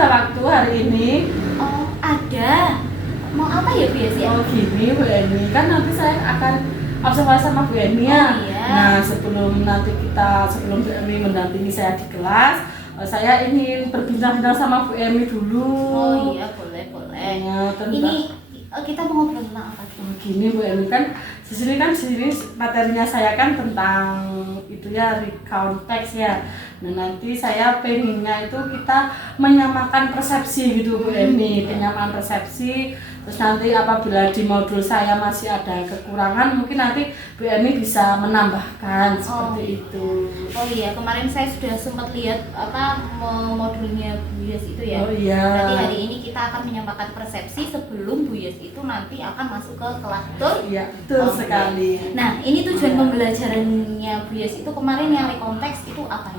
ada waktu hari ini? Oh, ada. Mau apa ya Bu Yesi? Oh gini Bu Eni, kan nanti saya akan observasi sama Bu Eni ya. Oh, iya. Nah sebelum Bu Eni mendampingi saya di kelas, saya ingin berbincang-bincang sama Bu Eni dulu. Oh iya, boleh. Ya, Ini kita mau ngobrol tentang apa? Gini Bu Eni, kan di sini materinya saya kan tentang itu ya, recount text ya. Nah nanti saya pengennya itu kita menyamakan persepsi gitu Bu Eni, penyamaan persepsi. Terus nanti apabila di modul saya masih ada kekurangan, mungkin nanti Bu Eni bisa menambahkan seperti itu. Oh iya, kemarin saya sudah sempat lihat modulnya Bu Yes itu ya. Oh iya. Berarti hari ini kita akan menyamakan persepsi sebelum Bu Yes itu nanti akan masuk ke kelas, betul? Iya, betul sekali. Nah, ini tujuan pembelajarannya Bu Yes itu kemarin yang rekonteks itu apa?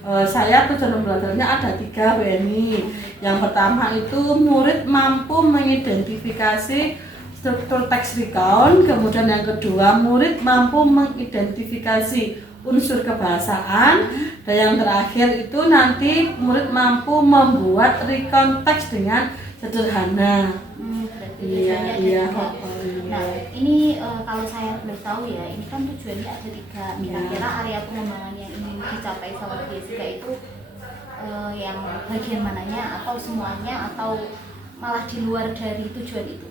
Oh ya, saya tujuan pembelajarannya ada 3 Bu Eni. Yang pertama itu murid mampu mengidentifikasi struktur teks recount. Kemudian yang kedua, murid mampu mengidentifikasi unsur kebahasaan. Dan yang terakhir itu nanti murid mampu membuat recount teks dengan sederhana. Iya. Nah, ini kalau saya boleh tahu ya, ini kan tujuannya ada 3. Kira-kira area pengembangan yang ingin dicapai sama Jessica itu yang bagian mananya, atau semuanya, atau malah di luar dari tujuan itu?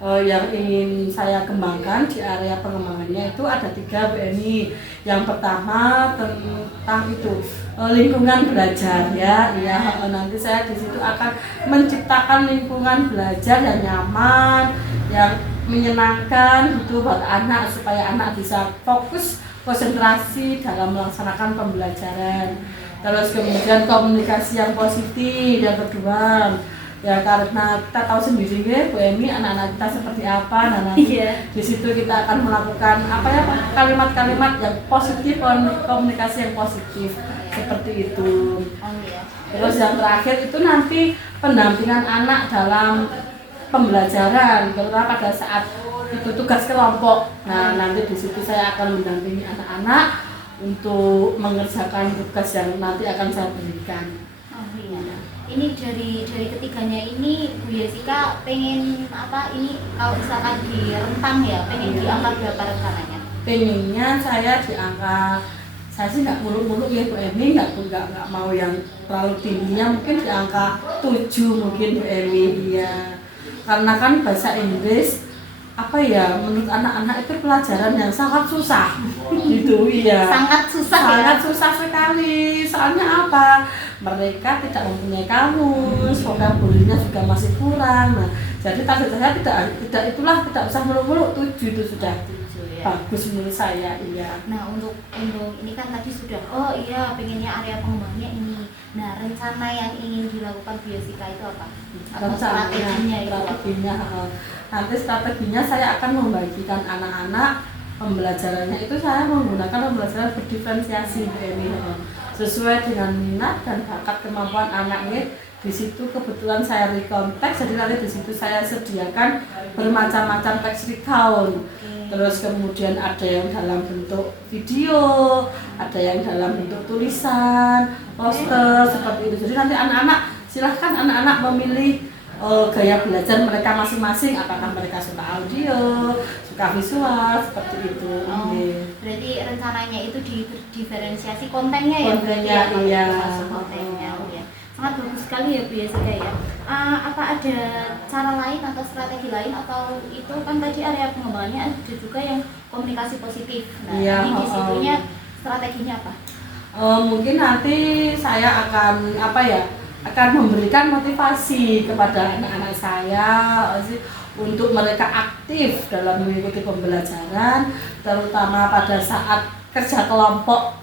Yang ingin saya kembangkan di area pengembangannya itu ada 3 Bu Eni. Yang pertama tentang itu lingkungan belajar ya. Nanti saya di situ akan menciptakan lingkungan belajar yang nyaman, yang menyenangkan gitu buat anak, supaya anak bisa fokus konsentrasi dalam melaksanakan pembelajaran. Terus kemudian komunikasi yang positif yang kedua. Ya karena kita tahu sendiri Bu Emi, anak-anak kita seperti apa. Nah nanti di situ kita akan melakukan kalimat-kalimat yang positif, komunikasi yang positif seperti itu. Terus yang terakhir itu nanti pendampingan anak dalam pembelajaran, terutama pada saat itu tugas kelompok. Nah nanti di situ saya akan mendampingi anak-anak untuk mengerjakan tugas yang nanti akan saya berikan. Ini dari ketiganya ini Bu Jessica pengen apa, ini kalau misalkan di rentang ya, pengen di angka berapa rencananya? Pengennya saya di angka, saya sih nggak muluk-muluk ya Bu Emi, nggak mau yang terlalu tingginya, mungkin di angka 7 mungkin Bu Emi ya. Karena kan bahasa Inggris apa ya, menurut anak-anak itu pelajaran yang sangat susah gitu ya. Sangat susah sekali. Soalnya apa? Mereka tidak mempunyai kamus, vokabularinya juga masih kurang. Nah, jadi target saya tidak usah muluk-muluk, 7 itu sudah bagus menurut saya. Iya. Nah, untuk ini kan tadi sudah pengennya area pengembangannya ini. Nah, rencana yang ingin dilakukan Bu Jessica itu apa? Strateginya. Nanti strateginya saya akan membagikan anak-anak pembelajarannya itu, saya menggunakan pembelajaran berdiferensiasi ini sesuai dengan minat dan bakat kemampuan anaknya. Di situ kebetulan saya recount teks, jadi nanti di situ saya sediakan bermacam-macam teks recount. Terus kemudian ada yang dalam bentuk video, ada yang dalam bentuk tulisan, poster seperti itu. Jadi nanti silahkan anak-anak memilih gaya belajar mereka masing-masing, apakah mereka suka audio, suka visual, seperti itu. Berarti rencananya itu diferensiasi kontennya ya? Iya. Kontennya, ya. Sangat bagus sekali ya Bu Jessica ya. Apa ada cara lain atau strategi lain, atau itu kan tadi area pengembangannya ada juga yang komunikasi positif. Nah, ini di situnya strateginya apa? Mungkin nanti saya akan memberikan motivasi kepada anak-anak saya untuk mereka aktif dalam mengikuti pembelajaran, terutama pada saat kerja kelompok.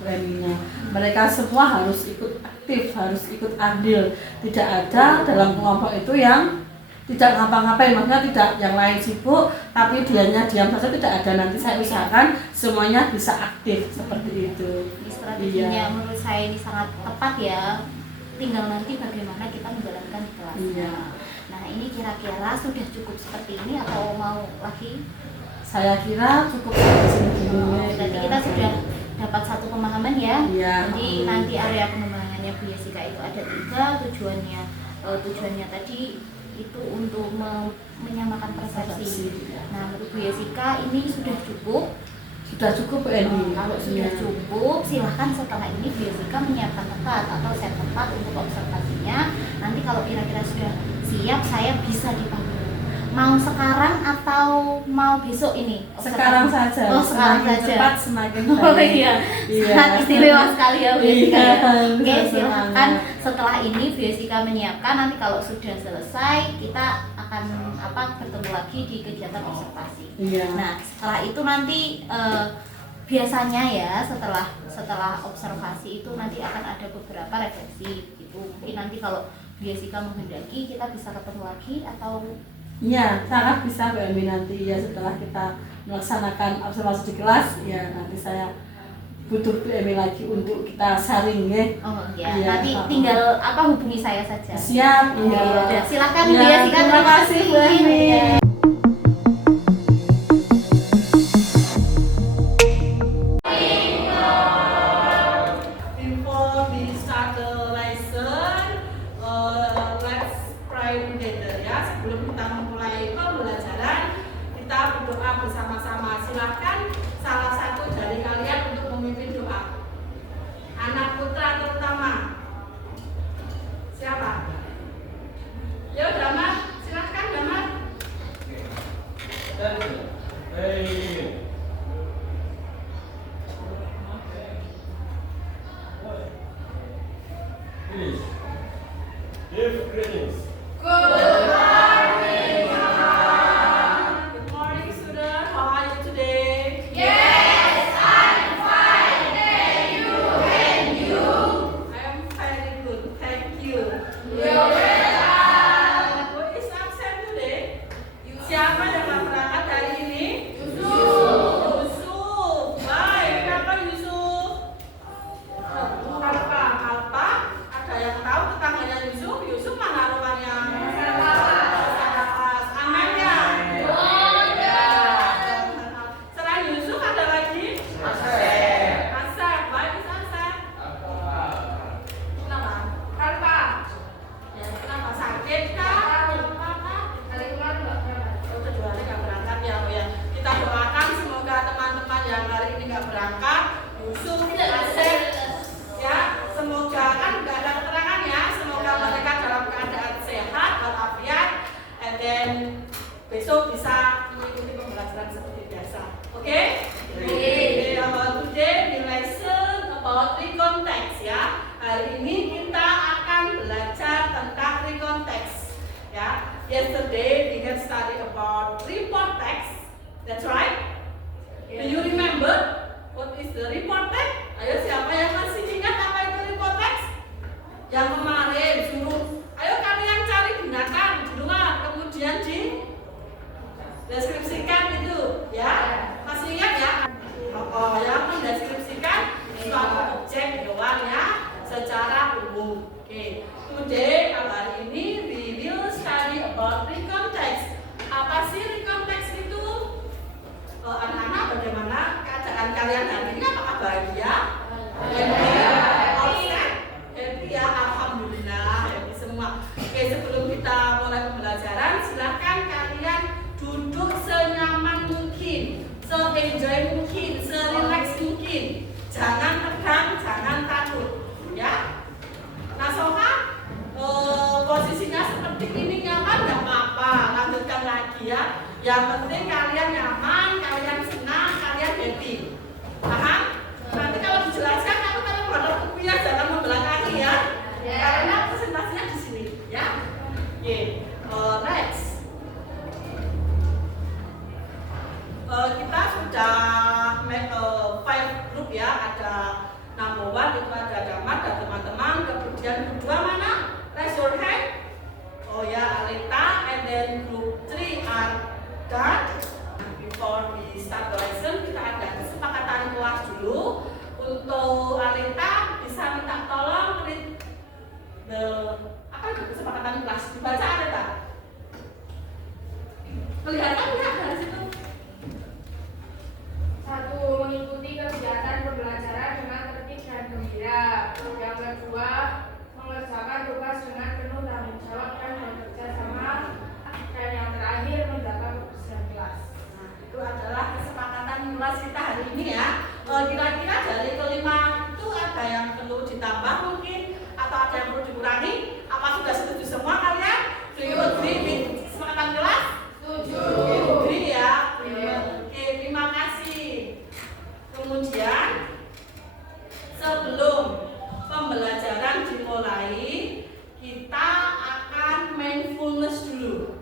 Mereka semua harus ikut aktif, harus ikut andil. Tidak ada dalam kelompok itu yang tidak ngapa-ngapain, maksudnya tidak yang lain sibuk tapi dianya diam saja, tidak ada. Nanti saya usahakan semuanya bisa aktif seperti itu. Strateginya menurut saya ini sangat tepat ya. Tinggal nanti bagaimana kita menjalankan kelasnya. Nah, ini kira-kira sudah cukup seperti ini atau mau lagi? Saya kira cukup seperti ini. Berarti kita sudah dapat satu pemahaman ya. Jadi nanti area pengembangannya pertemuannya Bu Jessica itu ada 3 tujuannya tadi itu untuk menyamakan persepsi. Nah, menurut Bu Jessica ini sudah cukup. Sudah cukup Bu Eni. Kalau sudah cukup, silahkan setelah ini Bu Jessica menyiapkan tempat atau set tempat untuk observasinya. Nanti kalau kira-kira sudah siap, saya bisa dipanggil. Mau sekarang atau mau besok ini? Sekarang saja. Oh, sekarang semakin saja. cepat semakin baik. Oh iya, sangat istimewa sekali ya Bu Jessica. Iya, Oke, silahkan semangat. setelah ini Bu Jessica menyiapkan. Nanti kalau sudah selesai, kita akan bertemu lagi di kegiatan observasi. Iya. Nah, setelah itu nanti biasanya ya setelah observasi itu nanti akan ada beberapa refleksi gitu. Mungkin nanti kalau Bu Jessica menghendaki kita bisa ketemu lagi atau Iya, sangat bisa Bu Emi nanti ya setelah kita melaksanakan observasi di kelas, ya nanti saya butuh Bu Emi lagi untuk kita sharing ya. oh ya, Iya, nanti tinggal hubungi saya saja. Siap, iya. Ya, silakan Bu Ya, Jessica. terima kasih Bu Emi. Ya. Before we start the lesson, let's pray together ya. Sebelum kita memulai pembelajaran, kita berdoa bersama-sama. Silahkan salah satu dari kalian untuk memimpin doa. Anak putra terutama. Siapa? Ya Damar, silahkan Damar. Finish. Give greetings. Good morning, student. How are you today? I am very good. Thank you. Who is absent today? Siapa yang nggak berangkat hari ini? Yusuf. Baik, kenapa Yusuf? Apa? Ada yang tahu tetangganya Yusuf? Yusuf mana rumahnya? Aman ya? Selain Yusuf ada lagi? Asep. Baik, Asep. Kenapa? Ya, kenapa? Sakit kah? Apa? Oh, keduanya nggak berangkat ya, oh ya. Kita doakan semoga teman-teman yang hari ini nggak berangkat, Yusuf, Asep, ya, semoga kan nggak ada keterangan ya, semoga mereka dalam keadaan sehat, walafiat, and then besok bisa mengikuti pembelajaran seperti biasa. Oke? Today we lesson about recontext ya. Hari ini kita akan belajar tentang recontext. Ya, yesterday we had study about report text. That's right. Do you remember what is the report text? Ayo siapa yang masih ingat apa itu report text? Yang kemarin suruh, ayo kalian cari gunakan di rumah, kemudian di deskripsikan itu, ya. Masih ingat ya? Oh, yang mendeskripsikan suatu objek hewan ya secara umum. Oke. Today hari ini we will study about recontext. Apa sih recontext itu? Anak-anak, bagaimana keadaan kalian hari ini? Apakah bahagia? Happy ya, alhamdulillah, happy semua. Oke, sebelum kita mulai pembelajaran, silahkan kalian duduk senyaman mungkin, se-enjoy mungkin, se-relax mungkin. Jangan tegang, jangan takut, ya. Nah, Sofa, posisinya seperti ini nyaman, nggak apa-apa. Lanjutkan lagi ya. Yang penting kalian nyaman, kalian senang, kalian happy. Paham? Nanti kalau dijelaskan, kalau kalian pada buku ya jangan membelakangi ya. Karena presentasinya di sini, ya. Oke, next. Kita sudah make 5 group ya. Ada number 1 itu ada Damar dan teman-teman. Kemudian group 2 mana? Raise your hand. Oh ya, Alita. And then group 3 are done. Before we start the lesson, kita ada kesepakatan kelas dulu. Untuk Alita bisa minta tolong read the apa itu kesepakatan kelas? Dibaca Alita. Kelihatan nggak dari situ? 1. Mengikuti kegiatan pembelajaran dengan tertib dan gembira. Yang kedua, mengerjakan tugas dengan penuh tanggung jawab dan bekerja sama. Dan yang terakhir, menjaga kebersihan kelas. Nah, itu adalah kesepakatan kelas kita hari ini ya. Kira-kira dari kelima itu ada yang perlu ditambah mungkin atau ada yang perlu dikurangi? Apa sudah setuju semua kalian? Do you agree with kesepakatan kelas? Setuju. Agree ya. Oke, terima kasih. Kemudian sebelum pembelajaran dimulai, kita akan mindfulness dulu.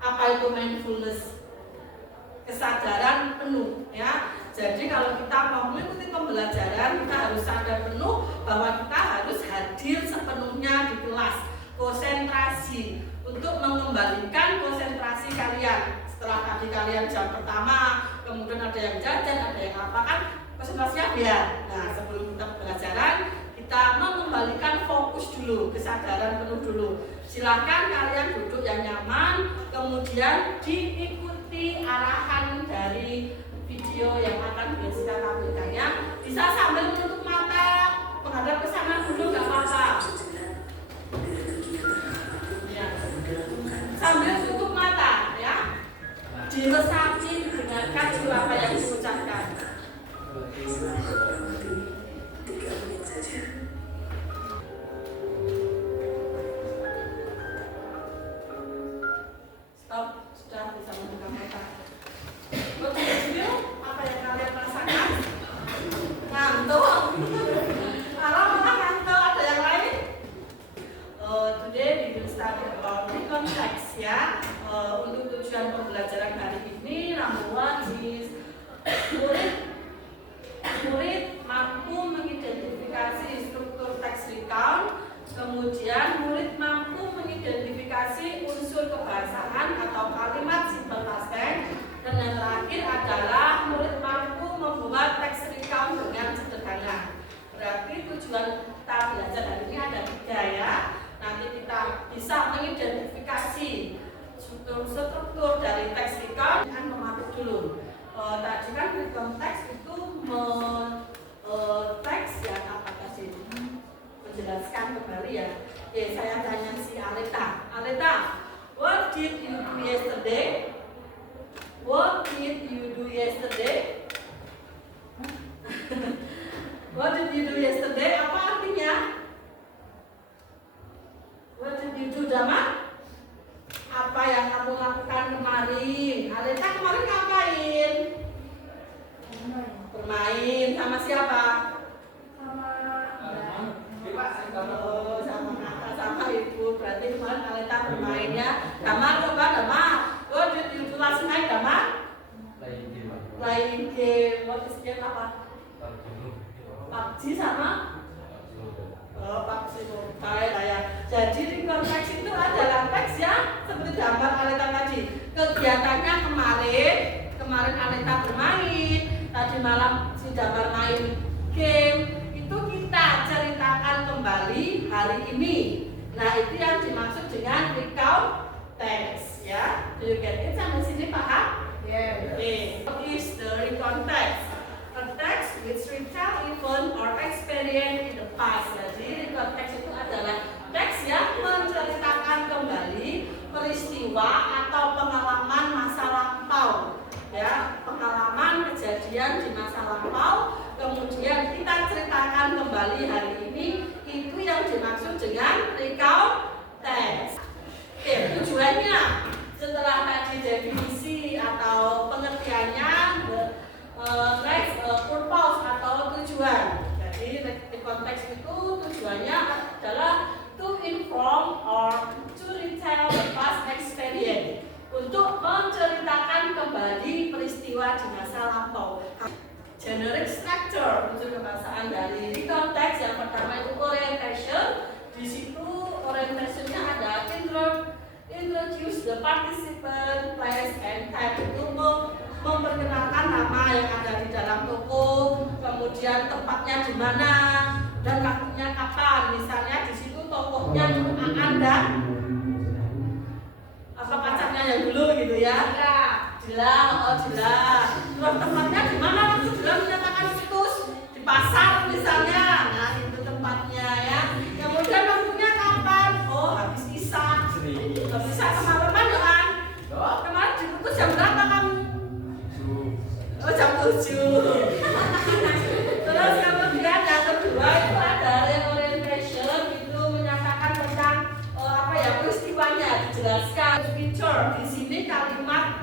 Apa itu mindfulness? Kesadaran penuh ya. Jadi kalau kita mau mengikuti pembelajaran, kita harus sadar penuh bahwa kita harus hadir sepenuhnya di kelas, konsentrasi untuk mengembalikan konsentrasi kalian. Setelah tadi kalian jam pertama, kemudian ada yang jajan, ada yang apa, kan konsentrasinya biar. Nah, sebelum kita pembelajaran, kita mengembalikan fokus dulu, kesadaran penuh dulu. Silakan kalian duduk yang nyaman, kemudian diikuti arahan dari video yang akan kita tampilkan ya. Bisa sambil menutup mata, menghadap ke sana dulu nggak apa-apa. Ya. Sambil tutup mata ya. Diresapi, dengarkan dulu apa yang diucapkan. Stop, sudah bisa membuka mata. Betul, apa yang kalian rasakan? Ngantuk. Kalau malah ngantuk, ada yang lain? Today we will study about recon text ya. Untuk tujuan pembelajaran hari ini, number one is murid mampu mengidentifikasi struktur teks recount. Kemudian murid mampu mengidentifikasi unsur kebahasaan atau kalimat simple past tense. Dan yang terakhir adalah murid mampu membuat teks recount dengan sederhana. Berarti tujuan kita belajar hari ini ada 3 ya. Nanti kita bisa mengidentifikasi struktur dari teks recount dengan mematik dulu. Tadi kan recount teks itu teks ya apa tadi? Menjelaskan kembali ya. Oke, saya tanya si Aleta. Aleta, what did you do yesterday? What did you do yesterday? What did you do yesterday? Apa artinya? What did you do, Dama? Apa yang kamu lakukan kemarin? Aleta kemarin ngapain? Bermain sama siapa? Sama kakak, sama ibu. Berarti kemarin Aleta bermain ya. Dama, coba Dama. What did you do last night, Dama? Playing game. What is game apa? PUBG sama? PUBG Mobile lah ya. Jadi recon teks itu adalah teks ya, seperti gambar Aleta tadi. Kegiatannya kemarin Aleta bermain, tadi malam si Damar main game. Itu kita ceritakan kembali hari ini. Nah, itu yang dimaksud dengan recount text ya. Do you get it sampai sini paham? Yeah. Okay. What is the recount text? A text which retell event or experience in the past. Jadi recount text itu adalah teks yang menceritakan kembali peristiwa atau pengalaman masa lampau. Ya, pengalaman kejadian di masa lampau, kemudian kita ceritakan kembali hari ini, itu yang dimaksud dengan recount text. Oke, tujuannya setelah tadi definisi atau pengertiannya, next purpose atau tujuan. Jadi recount text itu tujuannya adalah to inform or to retell the past experience, untuk menceritakan kembali peristiwa di masa lampau. Generic structure unsur kebahasaan dari recount text yang pertama itu orientation. Di situ orientationnya ada introduce the participant, place and time, itu memperkenalkan nama yang ada di dalam toko, kemudian tempatnya di mana dan waktunya kapan. Misalnya di situ tokonya Anda apa pacarnya yang dulu gitu ya? Jila. Terus tempatnya di mana? Waktu Jila menyatakan situs di pasar misalnya. Nah, itu tempatnya. Di sini kalimat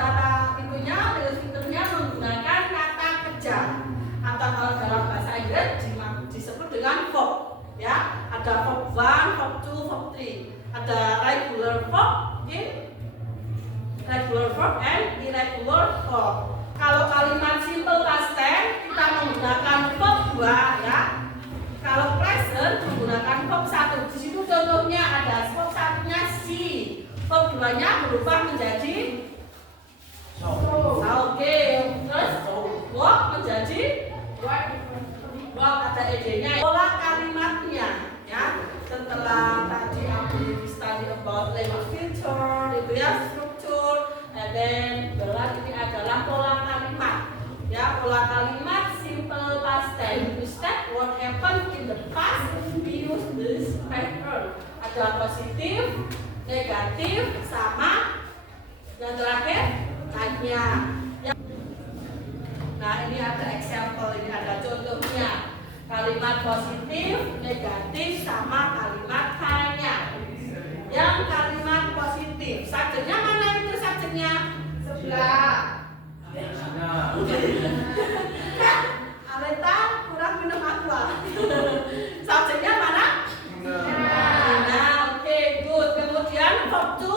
kata itunya, fiturnya menggunakan kata kejam atau kalau dalam bahasa Inggris disebut dengan verb. Ya, ada verb 1, verb 2, verb 3. Ada regular verb, regular verb and irregular verb. Kalau kalimat simple past tense kita menggunakan verb 2 ya. Kalau present menggunakan verb 1. Di situ contohnya ada verb 1-nya see. Verb 2-nya berubah menjadi oke. Terus walk menjadi walk, ada ed-nya. Pola kalimatnya ya. Setelah tadi aku study about language feature itu ya, struktur, and then ini adalah pola kalimat. Ya, pola kalimat simple past tense. Instead what happened in the past, we use this pattern. Ada positif, negatif, sama, dan terakhir tanya. Ya. Nah, ini ada example, ini ada contohnya. Kalimat positif, negatif, sama kalimat tanya. Yang kalimat positif, subjeknya mana itu subjeknya? Sebelah. Aleta kurang minum aqua. Subjeknya mana? Nah, oke, good. Kemudian verb 2.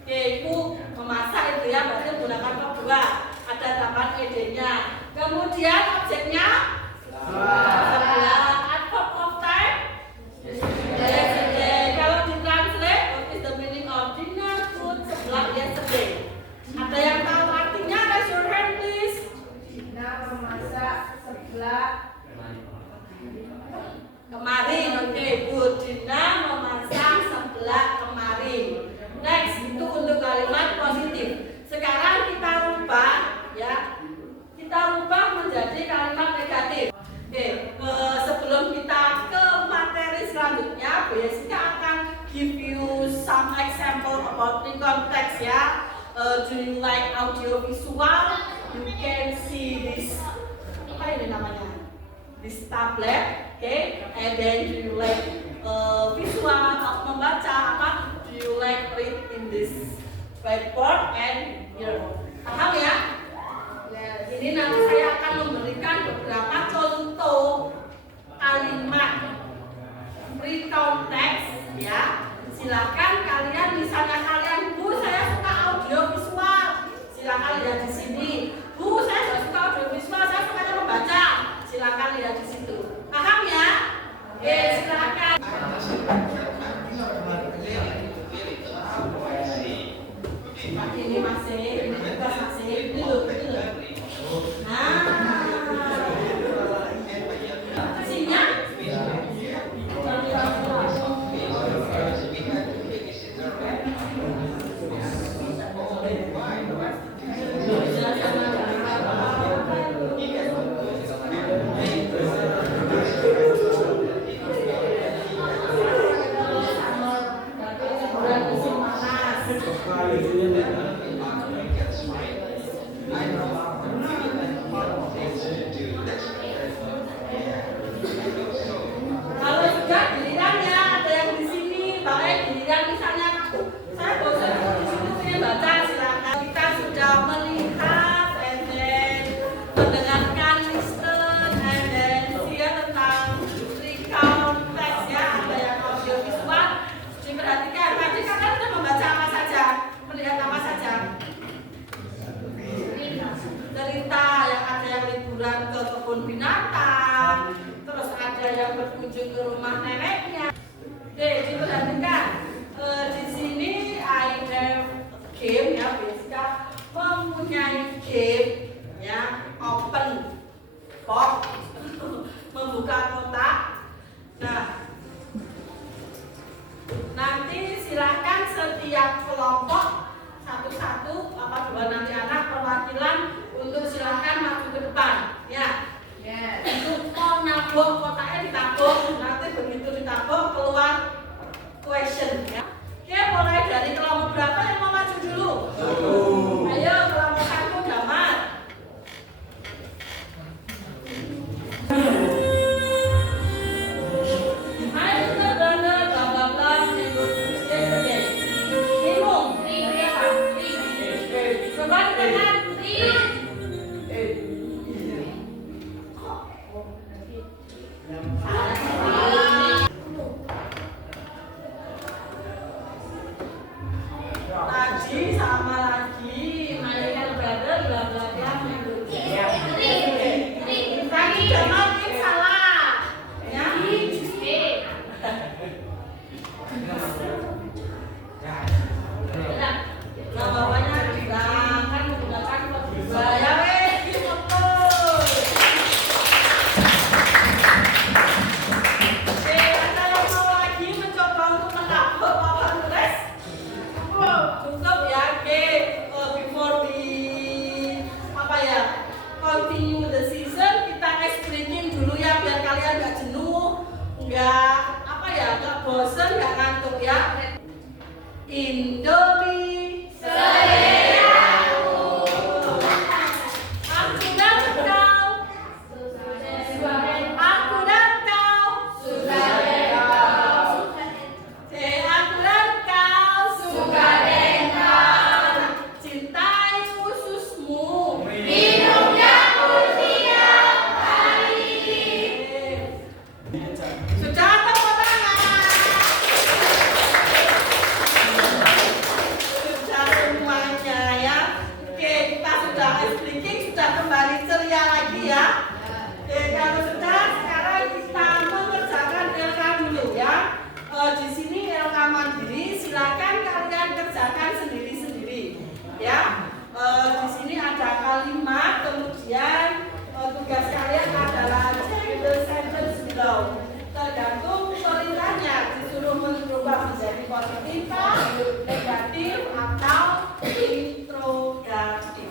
Oke, cook, memasak itu ya, berarti menggunakan verb 2. Ada tambahan ed-nya. Kemudian objeknya sebelah. Adverb of time. Yesterday. Kalau ditranslate, what is the meaning of dinner food sebelah yesterday? Ada yang tahu artinya? Raise your hand please. Dina memasak sebelah Kemarin, oke, good. Dina memasak sebelah kemarin. Next, itu untuk kalimat positif. Sekarang kita rubah, ya. Kita rubah menjadi kalimat negatif. Oke, sebelum kita ke materi selanjutnya, Jessica akan give you some example about the context ya. Do you like audio visual? You can see this. Apa ini namanya? This tablet, okay? And then do you like visual atau membaca apa? Do you like read in this whiteboard and here? Paham ya? Ini nanti saya akan memberikan beberapa contoh kalimat free context ya. Silakan kalian, misalnya kalian, Bu saya suka audio visual, silakan lihat di sini. Bu saya nggak suka audio visual, saya sukanya membaca, silakan lihat di situ. Paham ya? Oke, silakan. Ini masih, ini tugas masih dulu. Nah, isinya kalau sudah gilirannya ada yang di sini, baik giliran misalnya saya bosan di situ pengen baca, silakan. Kita sudah melihat and then mendengarkan listen and then dia tentang recount text ya, ada yang audio visual. Diperhatikan, tadi kalian sudah membaca apa saja, melihat apa saja. Cerita yang ada yang liburan ke kebun binatang, terus ada yang berkunjung ke rumah neneknya. Oke, diperhatikan. Di sini I have game ya, Jessica mempunyai game ya, open box, membuka kotak. Nah, nanti silakan setiap kelompok satu-satu apa dua nanti anak perwakilan untuk silakan maju ke depan ya. Untuk mau nabung kotaknya ditabung, nanti begitu ditabung keluar question ya. Oke, mulai dari kelompok berapa yang mau maju dulu? Ayo kelompok 1 Damar. Hai, brother, bla bla bla, yesterday. Indomie. Aku dan kau. Aku dan kau. Aku dan kau. Cintai ususmu. Sudah tepuk tangan. Sudah semuanya ya. Oke, kita sudah speaking, sudah kembali ceria lagi ya. Oke, kalau sudah sekarang kita mengerjakan LK dulu ya. Di sini LK mandiri, silakan kalian kerjakan sendiri-sendiri ya. Di sini ada kalimat, kemudian tugas kalian adalah check the sentence below. Tergantung perintahnya disuruh merubah menjadi positif, negatif, atau interrogatif.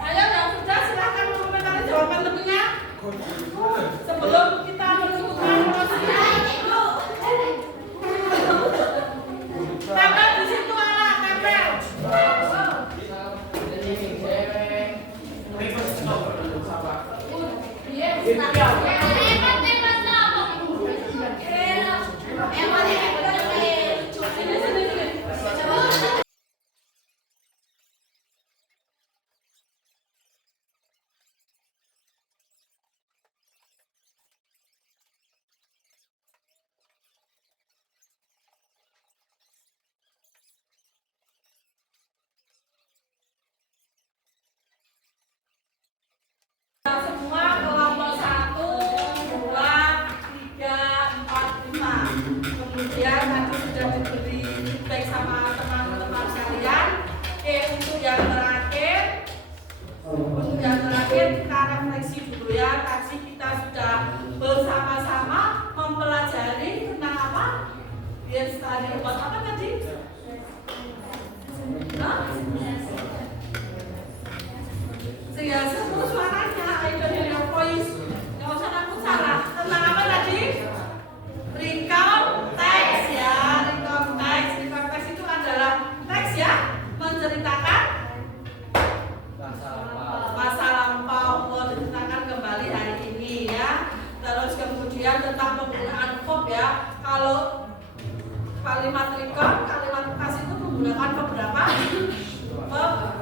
Ayo yang sudah silakan mengomentari jawaban lebihnya sebelum kita menentukan prosesnya. Tempel di situ anak, tempel. Semua kelompok 1, 2, 3, 4, 5. Kemudian nanti sudah diberi feedback sama teman-teman sekalian. Oke, untuk yang terakhir kita refleksi dulu ya. Tadi kita sudah bersama-sama mempelajari tentang apa? Dia tadi buat apa tadi? Hah? Sehingga semua suaranya, I don't hear your voice. Nggak usah takut salah. Tentang apa tadi? Recount text ya. Recount text. Recount text itu adalah teks ya, menceritakan masa lampau, menceritakan kembali hari ini ya. Terus kemudian tentang penggunaan verb ya. Kalau kalimat recount, kalimat kas itu menggunakan beberapa verb.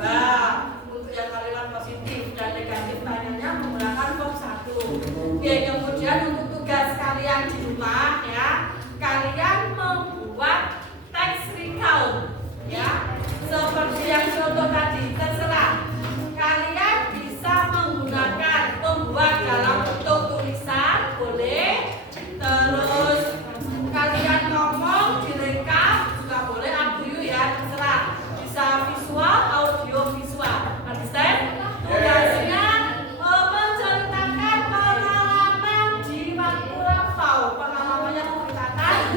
Untuk yang kalimat positif dan negatif tanyanya menggunakan verb 1. Oke, kemudian untuk tugas kalian di rumah ya, kalian membuat teks recount ya. Seperti yang contoh tadi, terserah. Kalian bisa menggunakan membuat dalam bentuk tulisan, boleh. Terus kalian ngomong direkam juga boleh, up to you ya, terserah. Bisa visual, audio visual. Understand? Tugasnya menceritakan pengalaman di waktu lampau. Pengalamannya menceritakan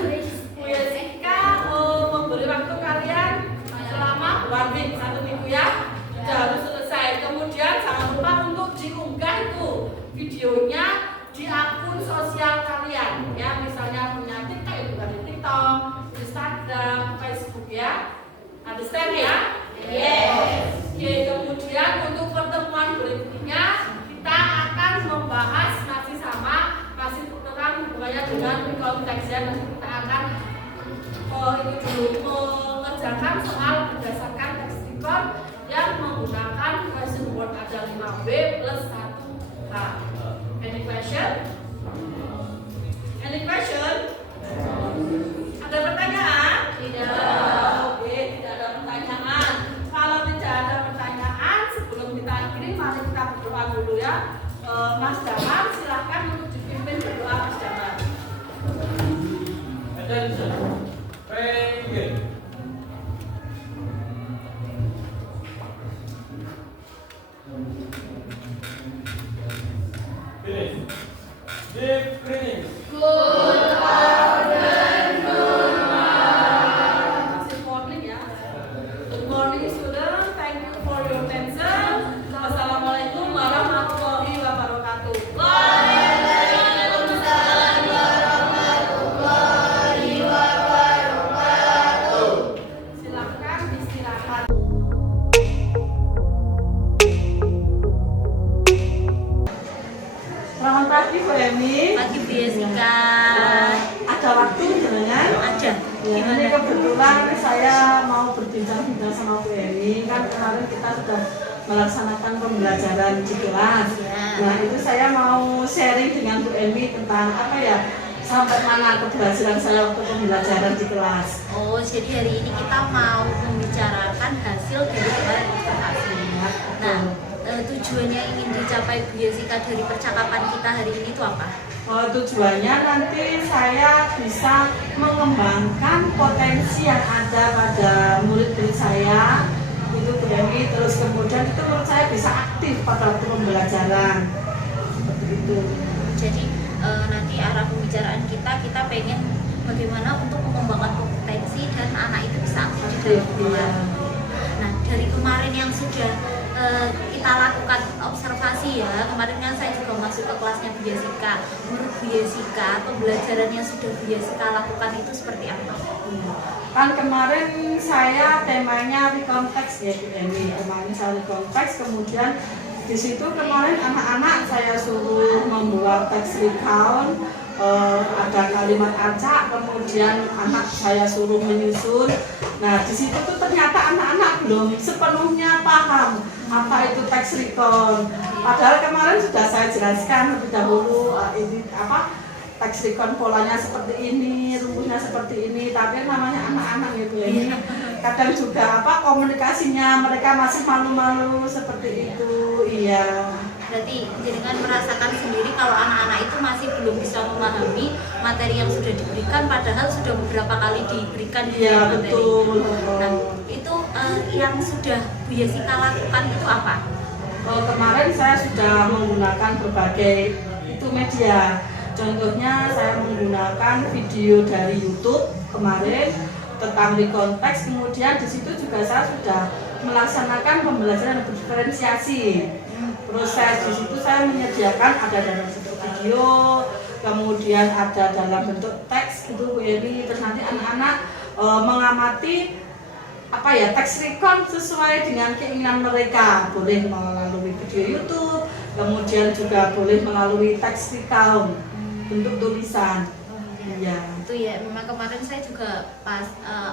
Bu Jessica memberi waktu kalian selama 1 week, 1 minggu ya. Sudah harus selesai. Kemudian jangan lupa untuk diunggah itu videonya di akun sosial kalian ya. Misalnya punya TikTok, itu di TikTok, Instagram, Facebook ya. Understand ya? Yes. Oke, kemudian untuk pertemuan berikutnya kita akan membahas masih sama, masih tentang hubungannya dengan recount text ya. Nanti kita akan itu dulu mengerjakan soal berdasarkan teks recount yang menggunakan question word, ada 5B plus 1H. Any question? Any question? Ada pertanyaan? Tidak. Oke, tidak ada pertanyaan. Kalau tidak ada pertanyaan, sebelum kita akhiri, mari kita berdoa dulu ya. Mas Damar, silahkan untuk dipimpin berdoa Mas Damar. Attention. Pray again. Finish. Deep greetings. Masih morning ya. Good morning student, thank you for your attention. Wassalamualaikum warahmatullahi wabarakatuh. Waalaikumsalam warahmatullahi wabarakatuh. Silakan istirahat. Selamat pagi Bu Emi. Pagi Bu Jessica. Ada waktu dengan? Ada. Ya, ini kebetulan saya mau berbincang-bincang sama Bu Emi. Kan kemarin kita sudah melaksanakan pembelajaran di kelas. Ya. Nah, itu saya mau sharing dengan Bu Emi tentang apa ya, sampai mana keberhasilan saya waktu pembelajaran di kelas. Oh, jadi hari ini kita mau membicarakan hasil dari kemarin observasi. Nah, tujuan yang ingin dicapai Bu Jessica dari percakapan kita hari ini itu apa? Tujuannya nanti saya bisa mengembangkan potensi yang ada pada murid-murid saya itu Bu Emi, terus kemudian itu menurut saya bisa aktif pada waktu pembelajaran seperti itu. Jadi nanti arah pembicaraan kita pengen bagaimana untuk mengembangkan kompetensi dan anak itu bisa aktif di dalam kelas. Nah, dari kemarin yang sudah kita lakukan observasi ya, kemarin kan saya juga masuk ke kelasnya Bu Jessica. Menurut Bu Jessica, pembelajaran yang sudah Bu Jessica lakukan itu seperti apa? Kan kemarin saya temanya reconteks ya Bu Emi, kemarin saya reconteks, kemudian di situ kemarin anak-anak saya suruh membuat teks recount, ada kalimat acak, kemudian anak saya suruh menyusun. Nah di situ tuh ternyata anak-anak belum sepenuhnya paham apa itu teks recount. Padahal kemarin sudah saya jelaskan lebih dahulu ini apa teks recount polanya seperti ini, rumusnya seperti ini. Tapi namanya anak-anak ya Bu Emi, kadang juga apa komunikasinya mereka masih malu-malu seperti itu. Iya. Berarti jenengan merasakan sendiri kalau anak-anak itu masih belum bisa memahami materi yang sudah diberikan, padahal sudah beberapa kali diberikan Iya, materi. betul. Nah, itu yang sudah Bu Jessica lakukan itu apa? Kemarin saya sudah menggunakan berbagai itu media. Contohnya saya menggunakan video dari YouTube kemarin tentang reconteks, kemudian di situ juga saya sudah melaksanakan pembelajaran berdiferensiasi. Proses di situ saya menyediakan ada dalam bentuk video, kemudian ada dalam bentuk teks gitu Bu Emi. Terus nanti anak-anak mengamati apa ya teks recount sesuai dengan keinginan mereka, boleh melalui video YouTube, kemudian juga boleh melalui teks recount bentuk tulisan. Iya. Itu ya, memang kemarin saya juga pas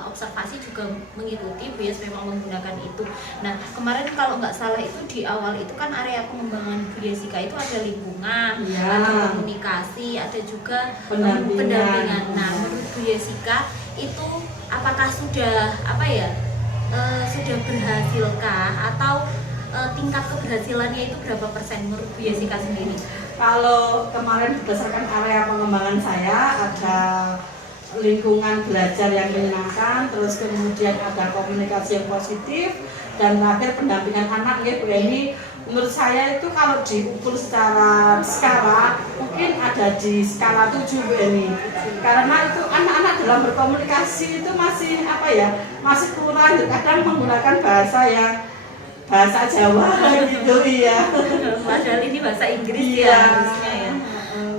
observasi juga mengikuti Bias memang menggunakan itu. Nah kemarin kalau nggak salah itu di awal itu kan area pengembangan Bu Jessica itu ada lingkungan, Ya. ada komunikasi, ada juga Pendampingan. Nah menurut Bu Jessica itu apakah sudah apa ya sudah berhasilkah atau tingkat keberhasilannya itu berapa persen menurut Bu Jessica sendiri? Kalau kemarin berdasarkan area pengembangan saya ada lingkungan belajar yang menyenangkan, terus kemudian ada komunikasi yang positif, dan terakhir pendampingan anak ya Bu Eni. Menurut saya itu kalau diukur secara skala mungkin ada di skala 7 Bu Eni. Karena itu anak-anak dalam berkomunikasi itu masih apa ya, masih kurang, kadang menggunakan bahasa Jawa gitu ya. Padahal ini bahasa Inggris Iya. ya harusnya ya.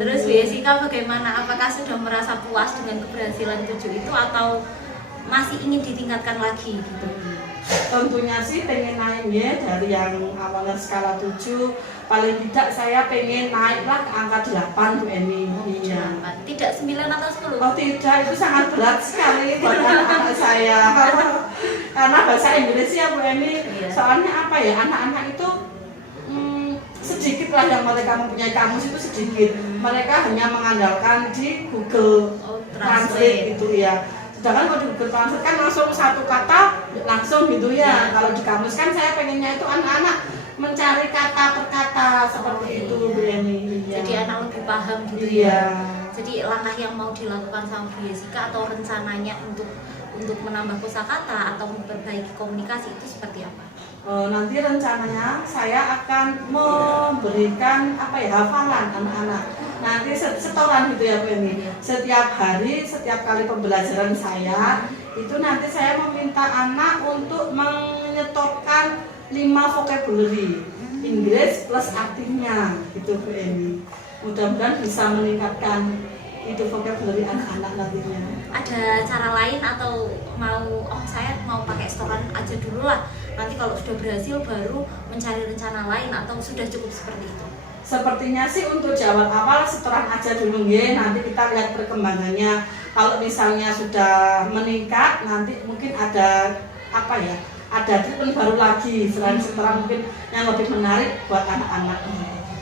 Terus Bu Jessica bagaimana? Apakah sudah merasa puas dengan keberhasilan 7 itu atau masih ingin ditingkatkan lagi gitu? Tentunya sih pengen naiknya dari yang awalnya skala 7, paling tidak saya pengen naiklah ke angka 8 Bu Eni. Iya. Tidak 9 atau 10? Oh tidak, itu sangat berat sekali buat anak-anak saya. Karena bahasa Inggris ya Bu Eni. Iya. Soalnya apa ya, anak-anak itu sedikit lah yang mereka mempunyai kamus itu sedikit. Mereka hanya mengandalkan di Google Translate gitu ya. Sedangkan kalau di Google Translate kan langsung satu kata langsung gitu ya. Kalau di kamus kan saya pengennya itu anak-anak mencari kata per kata seperti itu Bu Eni. Iya. Jadi anak lebih paham gitu Iya. ya. Jadi langkah yang mau dilakukan sama Bu Jessica atau rencananya untuk menambah kosakata atau memperbaiki komunikasi itu seperti apa? Nanti rencananya saya akan memberikan apa ya, hafalan anak-anak. Nanti setoran gitu ya Bu Eni. Setiap hari, setiap kali pembelajaran saya itu nanti saya meminta anak untuk menyetorkan 5 vocabulary Inggris plus artinya gitu Bu Eni. Mudah-mudahan bisa meningkatkan itu vocabulary anak-anak nantinya. Ada cara lain atau saya mau pakai setoran aja dulu lah, nanti kalau sudah berhasil baru mencari rencana lain, atau sudah cukup seperti itu? Sepertinya sih untuk Jawa awal setoran aja dulu ya, nanti kita lihat perkembangannya. Kalau misalnya sudah meningkat, nanti mungkin ada apa ya, ada treatment baru lagi selain setoran mungkin yang lebih menarik buat anak-anak.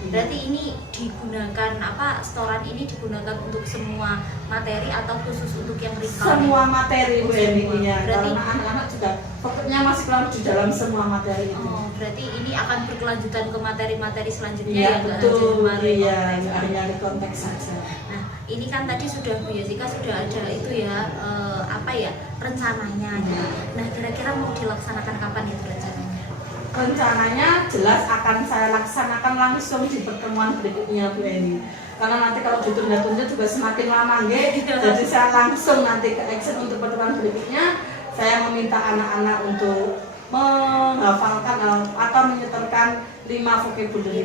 Berarti ini digunakan setoran ini digunakan untuk semua materi atau khusus untuk yang recount? Semua materi Bu Eni ya, Berarti karena anak-anak juga fokusnya masih kurang di dalam semua materi itu. Berarti ini akan berkelanjutan ke materi-materi selanjutnya Iya ya, nggak hanya betul, cuma iya, reconteks. nggak hanya di konteks saja. Nah, ini kan tadi sudah Bu Jessica sudah ada itu ya apa ya rencananya. Nah kira-kira mau dilaksanakan kapan itu rencananya? Rencananya jelas akan saya laksanakan langsung di pertemuan berikutnya Bu Eni. Karena nanti kalau ditunda-tunda juga semakin lama nggih. Jadi saya langsung nanti ke action untuk pertemuan berikutnya. Saya meminta anak-anak untuk menghafalkan atau menyetorkan 5 vocabulary.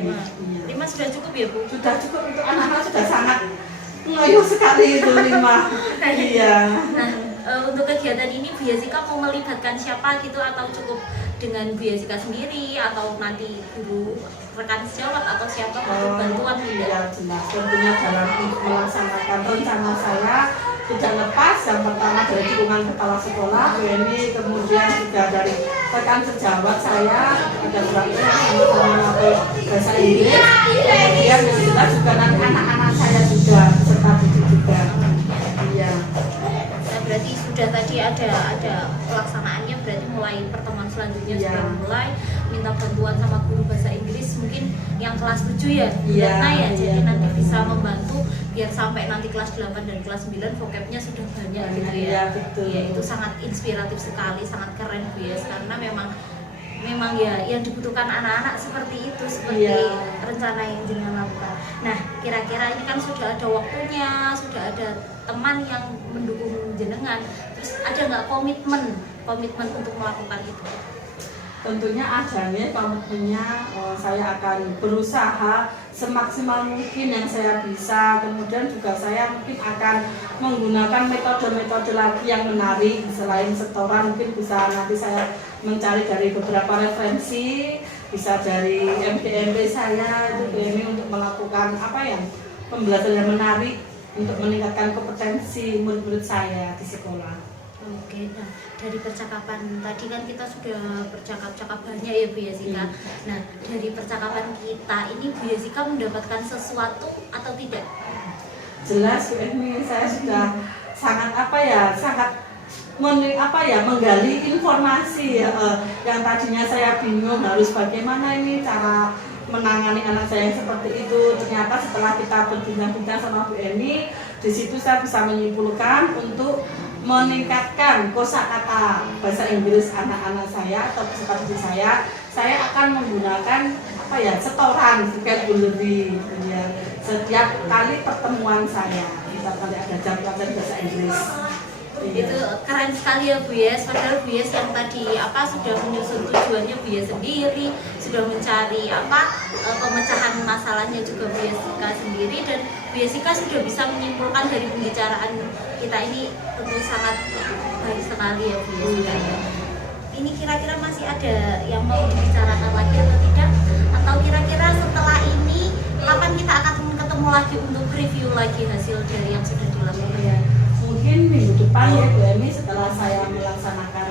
5 sudah cukup ya Bu? Sudah cukup, itu anak-anak sudah sangat ngoyo sekali itu 5. Iya. Nah untuk kegiatan ini Bu Jessica mau melibatkan siapa gitu atau cukup dengan Bu Jessica sendiri atau nanti guru rekan sejawat atau siapa untuk bantuan tidak? Ya jelas, tentunya dalam untuk melaksanakan rencana saya tidak lepas yang pertama dari dukungan kepala sekolah Bu Eni, kemudian juga dari rekan sejawat saya ada berapa sama bahasa Inggris, kemudian yang jelas juga nanti anak-anak saya juga serta didik juga. Iya. Berarti sudah tadi ada pelaksanaannya, berarti mulai pertemuan selanjutnya sudah mulai minta bantuan sama guru bahasa Inggris mungkin yang kelas 7 ya jadi nanti bisa membantu biar sampai nanti kelas 8 dan kelas 9 vocabnya sudah banyak gitu ya. Iya betul. Ya itu sangat inspiratif sekali, sangat keren Bu ya, karena memang ya yang dibutuhkan anak-anak seperti itu, seperti rencana yang jenengan lakukan. Nah kira-kira ini kan sudah ada waktunya, sudah ada teman yang mendukung jenengan, terus ada nggak komitmen untuk melakukan itu? Tentunya adanya komitmennya, saya akan berusaha semaksimal mungkin yang saya bisa. Kemudian juga saya mungkin akan menggunakan metode-metode lagi yang menarik selain setoran. Mungkin bisa nanti saya mencari dari beberapa referensi, bisa dari MDMP saya itu ini untuk melakukan pembelajaran yang menarik untuk meningkatkan kompetensi murid-murid saya di sekolah. Oke, nah dari percakapan tadi kan kita sudah bercakap-cakap banyak ya Bu Jessica. Nah dari percakapan kita ini Bu Jessica mendapatkan sesuatu atau tidak? Jelas Bu Eni, saya sudah sangat menggali informasi yang tadinya saya bingung harus bagaimana ini cara menangani anak saya yang seperti itu. Ternyata setelah kita berbincang-bincang sama Bu Eni, di situ saya bisa menyimpulkan untuk meningkatkan kosakata bahasa Inggris anak-anak saya atau peserta didik saya akan menggunakan setoran vocabulary ya. Setiap kali pertemuan saya, setiap kali ada jam pelajaran bahasa Inggris. Itu keren sekali ya Bu Yes. Padahal Bu Yes yang tadi sudah menyusun tujuannya Bu Yes sendiri, sudah mencari pemecahan masalahnya juga Bu Jessica sendiri, dan Bu Jessica sudah bisa menyimpulkan dari pembicaraan kita ini tentu sangat baik sekali ya Bu Jessica ya. Ini kira-kira masih ada yang mau dibicarakan lagi atau tidak? Atau kira-kira setelah ini kapan kita akan ketemu lagi untuk review lagi hasil dari yang sudah dilakukan? Ya, mungkin minggu depan ya Bu Eni, setelah saya melaksanakan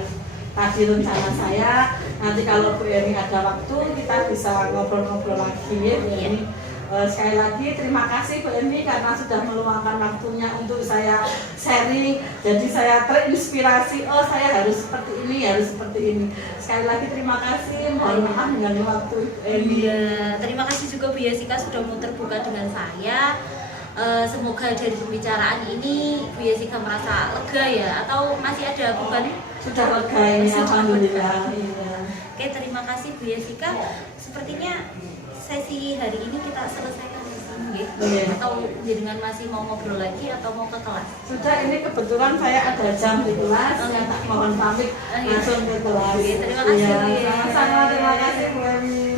tadi rencana saya, nanti kalau Bu Eni ada waktu kita bisa ngobrol-ngobrol lagi ya Bu Eni. Sekali lagi terima kasih Bu Eni karena sudah meluangkan waktunya untuk saya sharing. Jadi saya terinspirasi, saya harus seperti ini, harus seperti ini. Sekali lagi terima kasih, mohon maaf mengganggu waktu Bu Eni. Terima kasih juga Bu Jessica sudah mau terbuka dengan saya. Semoga dari pembicaraan ini Bu Jessica merasa lega ya, atau masih ada beban? Sudah lega ini, alhamdulillah. Oke, terima kasih Bu Jessica. Sepertinya sesi hari ini kita selesaikan di sini, atau dengan masih mau ngobrol lagi atau mau ke kelas? Sudah, ini kebetulan saya ada jam di kelas, saya tak mohon pamit langsung ke kelas. Terima kasih. Sama-sama, terima kasih Bu Eni.